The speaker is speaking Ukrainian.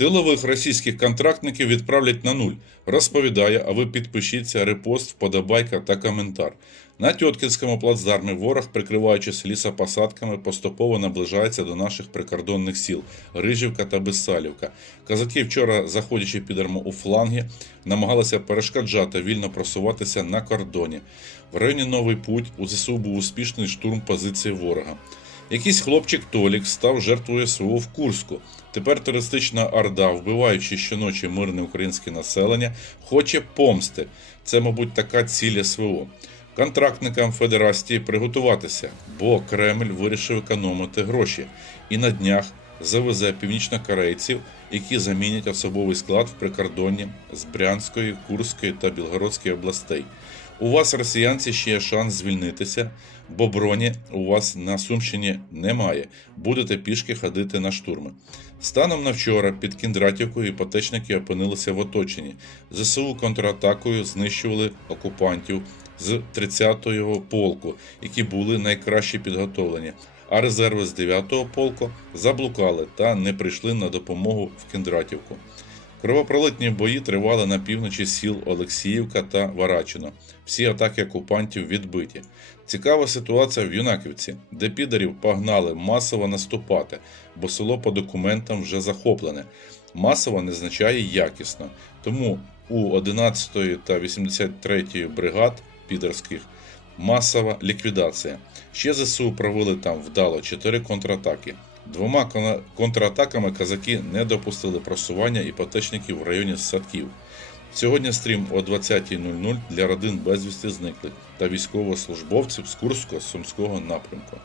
Тилових російських контрактників відправлять на нуль. Розповідає, а ви підпишіться, репост, вподобайка та коментар. На Тьоткінському плацдармі ворог, прикриваючись лісопосадками, поступово наближається до наших прикордонних сіл Рижівка та Безсалівка. Казаки вчора, заходячи під арму у фланги, намагалися перешкоджати вільно просуватися на кордоні. В районі Новий Путь у ЗСУ був успішний штурм позиції ворога. Якийсь хлопчик Толік став жертвою СВО в Курську. Тепер терористична орда, вбиваючи щоночі мирне українське населення, хоче помсти. Це, мабуть, така ціль СВО. Контрактникам Федерації приготуватися, бо Кремль вирішив економити гроші і на днях завезе північнокорейців, які замінять особовий склад в прикордонні з Брянської, Курської та Білгородської областей. У вас, росіянці, ще є шанс звільнитися, бо броні у вас на Сумщині немає. Будете пішки ходити на штурми. Станом на вчора під Кіндратівкою іпотечники опинилися в оточенні. ЗСУ контратакою знищували окупантів з 30-го полку, які були найкраще підготовлені. А резерви з 9-го полку заблукали та не прийшли на допомогу в Кіндратівку. Кровопролитні бої тривали на півночі сіл Олексіївка та Варачино. Всі атаки окупантів відбиті. Цікава ситуація в Юнаківці, де підарів погнали масово наступати, бо село по документам вже захоплене. Масово не означає якісно. Тому у 11 та 83 бригад підарських масова ліквідація. Ще ЗСУ провели там вдало 4 контратаки. Двома контратаками казаки не допустили просування іпотечників в районі садків. Сьогодні стрім о 20.00 для родин безвісти зниклих та військовослужбовців з Курського Сумського напрямку.